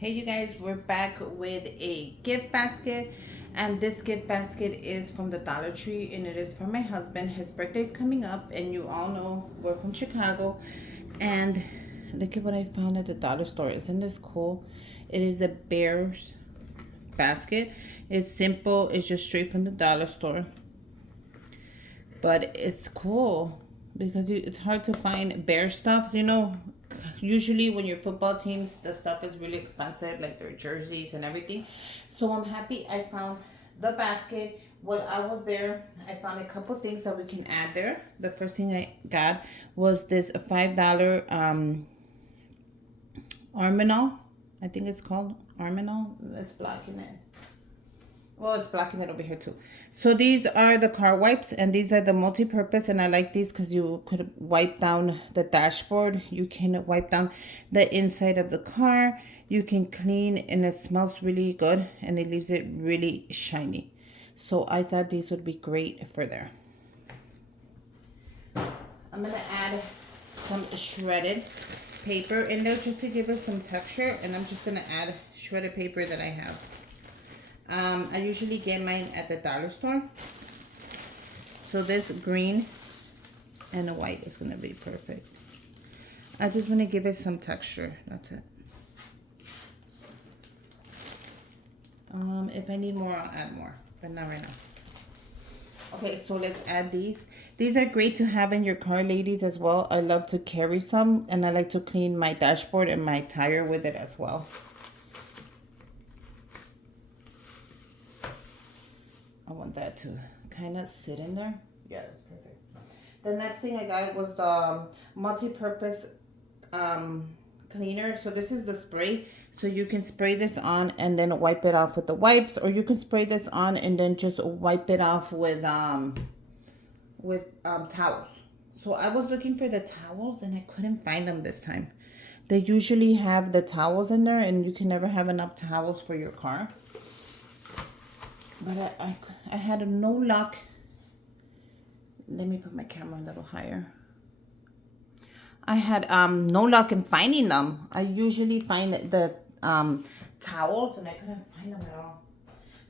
Hey you guys, we're back with a gift basket, and this gift basket is from the Dollar Tree and it is for my husband. His birthday's coming up, and you all know we're from Chicago. And look at what I found at the dollar store. Isn't this cool? It is a bear's basket. It's simple, it's just straight from the dollar store, but it's cool because it's hard to find bear stuff. Usually when your football teams, the stuff is really expensive, like their jerseys and everything. So I'm happy I found the basket. While I was there, I found a couple things that we can add there. The first thing I got was this $5 Arminol. I think it's called Arminol. It's blocking it. Well, it's blocking it over here too. So these are the car wipes, and these are the multi-purpose, and I like these because you could wipe down the dashboard. You can wipe down the inside of the car. You can clean, and it smells really good, and it leaves it really shiny. So I thought these would be great for there. I'm gonna add some shredded paper in there just to give it some texture, and I'm just gonna add shredded paper that I have. I usually get mine at the dollar store. So this green and the white is going to be perfect. I just want to give it some texture. That's it. If I need more, I'll add more, but not right now. Okay, so let's add these. These are great to have in your car, ladies, as well. I love to carry some, and I like to clean my dashboard and my tire with it as well. I want that to kind of sit in there. Yeah, that's perfect. The next thing I got was the multi-purpose cleaner. So this is the spray. So you can spray this on and then wipe it off with the wipes, or you can spray this on and then just wipe it off with towels. So I was looking for the towels and I couldn't find them this time. They usually have the towels in there, and you can never have enough towels for your car. But I had no luck. Let me put my camera a little higher. I had no luck in finding them. I usually find the towels, and I couldn't find them at all.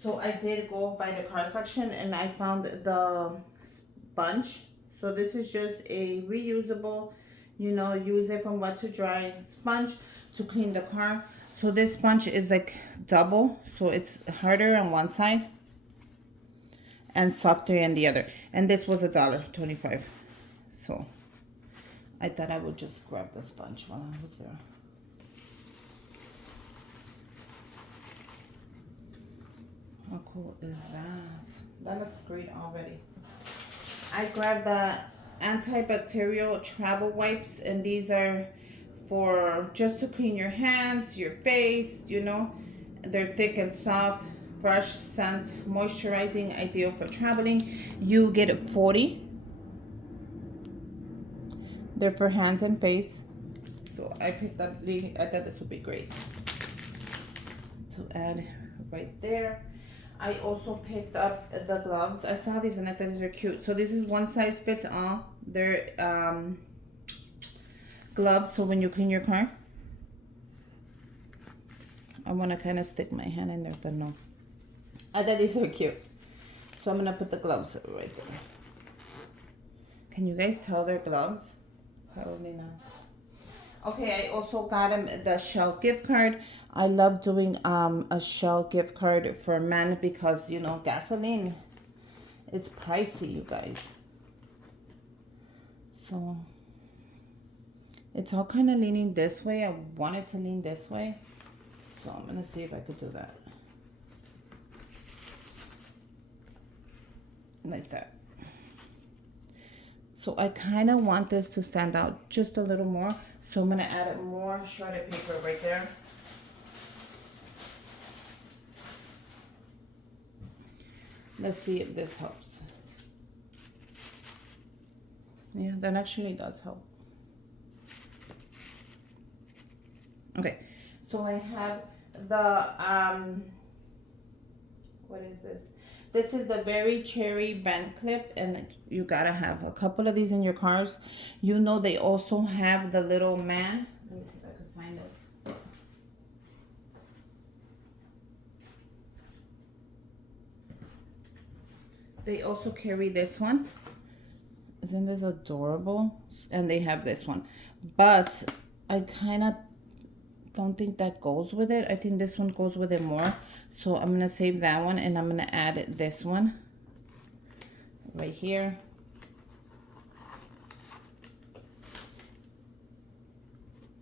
So I did go by the car section, and I found the sponge. So this is just a reusable, use it from wet to dry sponge to clean the car. So this sponge is like double, so it's harder on one side and softer on the other. And this was $1.25. So I thought I would just grab the sponge while I was there. How cool is that? That looks great already. I grabbed the antibacterial travel wipes, and these are for just to clean your hands, your face, They're thick and soft, fresh scent, moisturizing, ideal for traveling. You get 40. They're for hands and face. So I picked up I thought this would be great to add right there. I also picked up the gloves. I saw these and I thought these were cute. So this is one size fits all. They're gloves, so when you clean your car. I want to kind of stick my hand in there, but no. I thought these were cute. So I'm going to put the gloves right there. Can you guys tell they're gloves? Probably not. Okay, I also got him the Shell gift card. I love doing a Shell gift card for men because, gasoline, it's pricey, you guys. So it's all kind of leaning this way. I wanted to lean this way. So I'm going to see if I could do that. Like that. So I kind of want this to stand out just a little more. So I'm going to add more shredded paper right there. Let's see if this helps. Yeah, that actually does help. Okay, so I have the, what is this? This is the Berry Cherry band clip, and you gotta have a couple of these in your cars. They also have the little man. Let me see if I can find it. They also carry this one. Isn't this adorable? And they have this one. But I kind of don't think that goes with it. I think this one goes with it more. So I'm going to save that one and I'm going to add this one right here.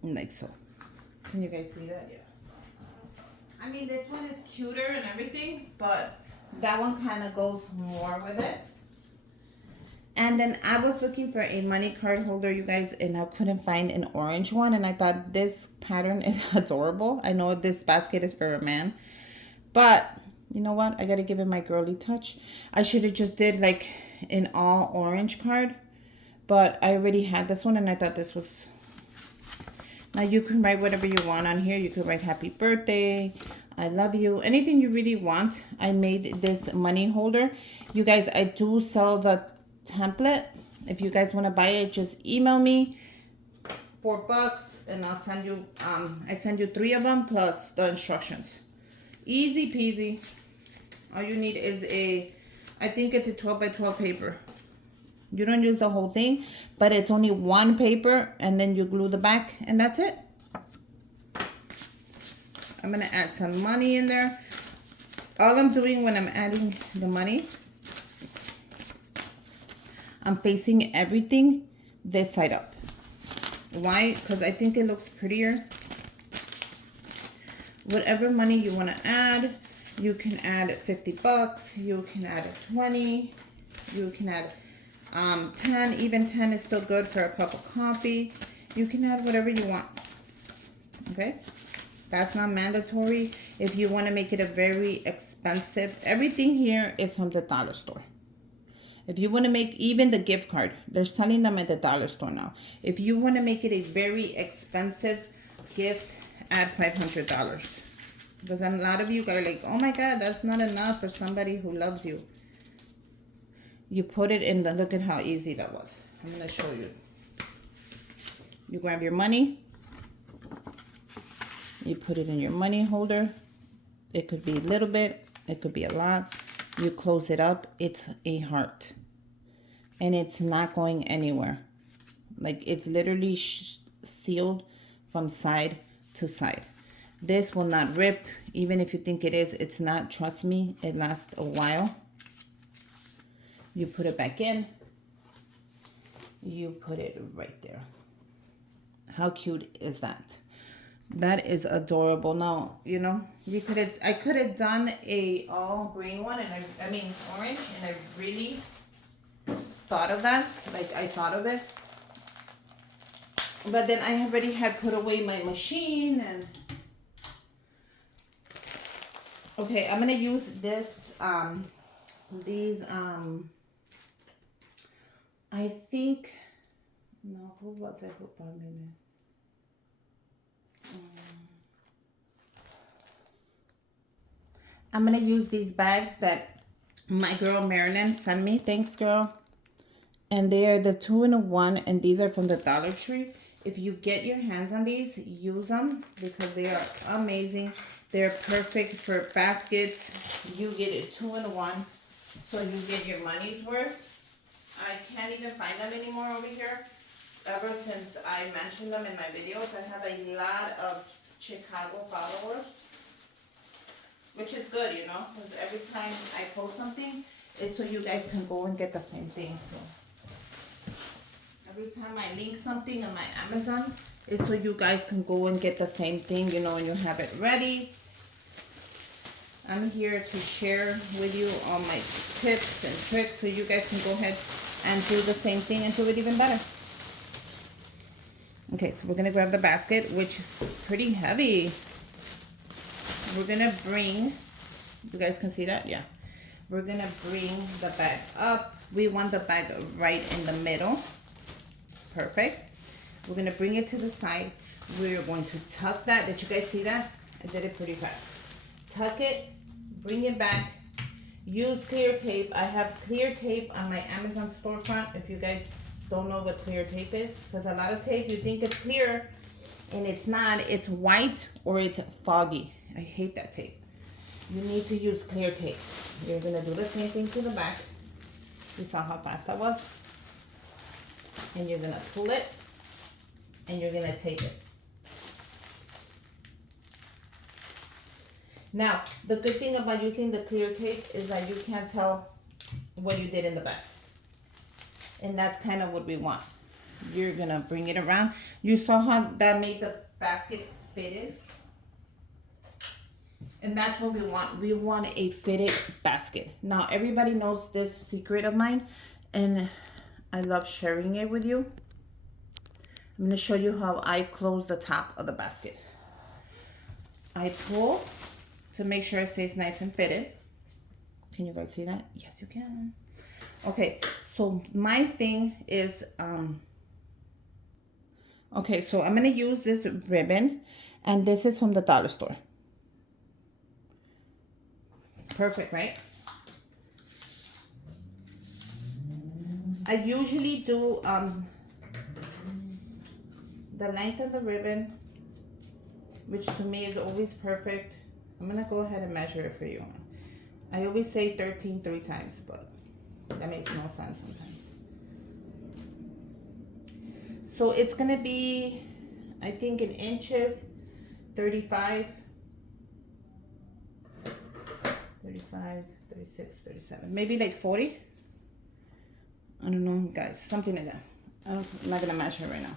Like so. Can you guys see that? Yeah. I mean, this one is cuter and everything, but that one kind of goes more with it. And then I was looking for a money card holder, you guys, and I couldn't find an orange one. And I thought this pattern is adorable. I know this basket is for a man, but you know what? I got to give it my girly touch. I should have just did like an all orange card, but I already had this one and I thought this was... Now you can write whatever you want on here. You could write happy birthday, I love you, anything you really want. I made this money holder. You guys, I do sell the template. If you guys want to buy it, just email me $4 and I'll send you, I send you 3 of them plus the instructions. Easy peasy. All you need is I think it's a 12 by 12 paper. You don't use the whole thing, but it's only one paper and then you glue the back and that's it. I'm going to add some money in there. All I'm doing when I'm adding the money, I'm facing everything this side up. Why? Because I think it looks prettier. Whatever money you want to add, you can add $50, you can add 20, you can add 10, even 10 is still good for a cup of coffee. You can add whatever you want. Okay? That's not mandatory. If you want to make it a very expensive, everything here is from the dollar store. If you want to make even the gift card, they're selling them at the dollar store now. If you want to make it a very expensive gift, add $500. Because a lot of you are like, oh my God, that's not enough for somebody who loves you. You put it in the, look at how easy that was. I'm going to show you. You grab your money. You put it in your money holder. It could be a little bit. It could be a lot. You close it up. It's a heart. And it's not going anywhere. Like it's literally sealed from side to side. This will not rip. Even if you think it is, it's not. Trust me, it lasts a while. You put it back in. You put it right there. How cute is that? That is adorable. Now, you know, you could have, I could have done a all green one and I mean orange, and I really thought of that. Like I thought of it. But then I already had put away my machine and okay, I'm gonna use this I think, no, who was it who bought me this? I'm going to use these bags that my girl Marilyn sent me. Thanks, girl. And they are the 2-in-1, and these are from the Dollar Tree. If you get your hands on these, use them because they are amazing. They're perfect for baskets. You get it 2-in-1, so you get your money's worth. I can't even find them anymore over here. Ever since I mentioned them in my videos, I have a lot of Chicago followers, which is good, you know, because every time I post something, it's so you guys can go and get the same thing. So every time I link something on my Amazon, it's so you guys can go and get the same thing, you know, and you have it ready. I'm here to share with you all my tips and tricks so you guys can go ahead and do the same thing and do it even better. Okay, so we're going to grab the basket, which is pretty heavy. We're going to bring, you guys can see that? Yeah. We're going to bring the bag up. We want the bag right in the middle. Perfect. We're going to bring it to the side. We're going to tuck that. Did you guys see that? I did it pretty fast. Tuck it, bring it back. Use clear tape. I have clear tape on my Amazon storefront. If you guys don't know what clear tape is, because a lot of tape, you think it's clear and it's not. It's white or it's foggy. I hate that tape. You need to use clear tape. You're going to do the same thing to the back. You saw how fast that was? And you're gonna pull it and you're gonna tape it. Now, the good thing about using the clear tape is that you can't tell what you did in the back. And that's kind of what we want. You're gonna bring it around. You saw how that made the basket fitted? And that's what we want. We want a fitted basket. Now, everybody knows this secret of mine, and I love sharing it with you. I'm gonna show you how I close the top of the basket. I pull to make sure it stays nice and fitted. Can you guys see that? Yes, you can. Okay, so my thing is, okay, so I'm gonna use this ribbon, and this is from the dollar store. Perfect, right? I usually do the length of the ribbon, which to me is always perfect. I'm gonna go ahead and measure it for you. I always say 13 3 times, but that makes no sense sometimes. So it's gonna be, I think in inches, 35, 36, 37, maybe like 40. I don't know, guys, something like that. I'm not gonna measure right now.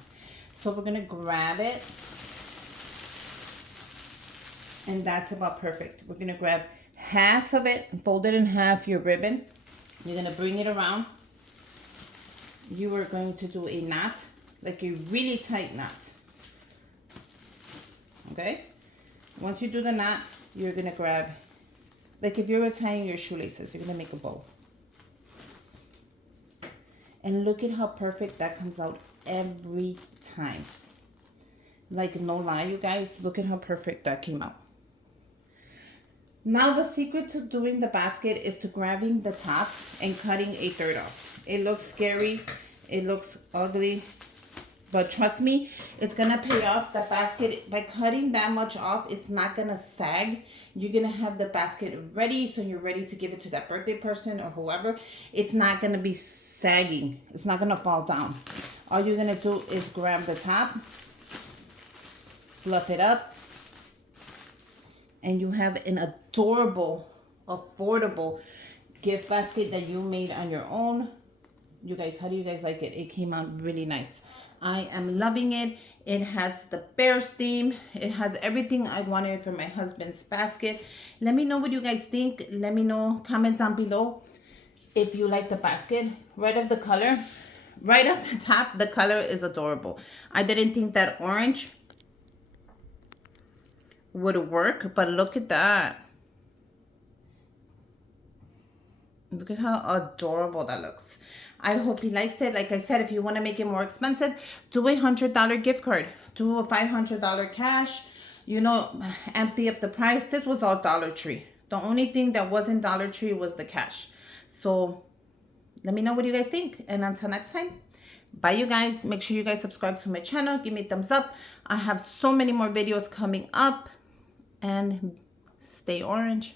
So we're gonna grab it, and that's about perfect. We're gonna grab half of it and fold it in half, your ribbon. You're gonna bring it around. You are going to do a knot, like a really tight knot. Okay? Once you do the knot, you're gonna grab, like if you were tying your shoelaces, you're gonna make a bow. And look at how perfect that comes out every time. Like, no lie, you guys, look at how perfect that came out. Now the secret to doing the basket is to grabbing the top and cutting a third off. It looks scary, it looks ugly, but trust me, it's gonna pay off. The basket, by cutting that much off, it's not gonna sag. You're gonna have the basket ready, so you're ready to give it to that birthday person or whoever. It's not gonna be sagging. It's not gonna fall down. All you're gonna do is grab the top, fluff it up, and you have an adorable, affordable gift basket that you made on your own. You guys, how do you guys like it? It came out really nice. I am loving it. It has the bears theme. It has everything I wanted for my husband's basket. Let me know what you guys think. Let me know, comment down below if you like the basket. Right off the color, right off the top, the color is adorable. I didn't think that orange would work, but look at that. Look at how adorable that looks. I hope he likes it. Like I said, if you want to make it more expensive, do a $100 gift card. Do a $500 cash. You know, empty up the price. This was all Dollar Tree. The only thing that wasn't Dollar Tree was the cash. So let me know what you guys think. And until next time, bye you guys. Make sure you guys subscribe to my channel. Give me a thumbs up. I have so many more videos coming up. And stay orange.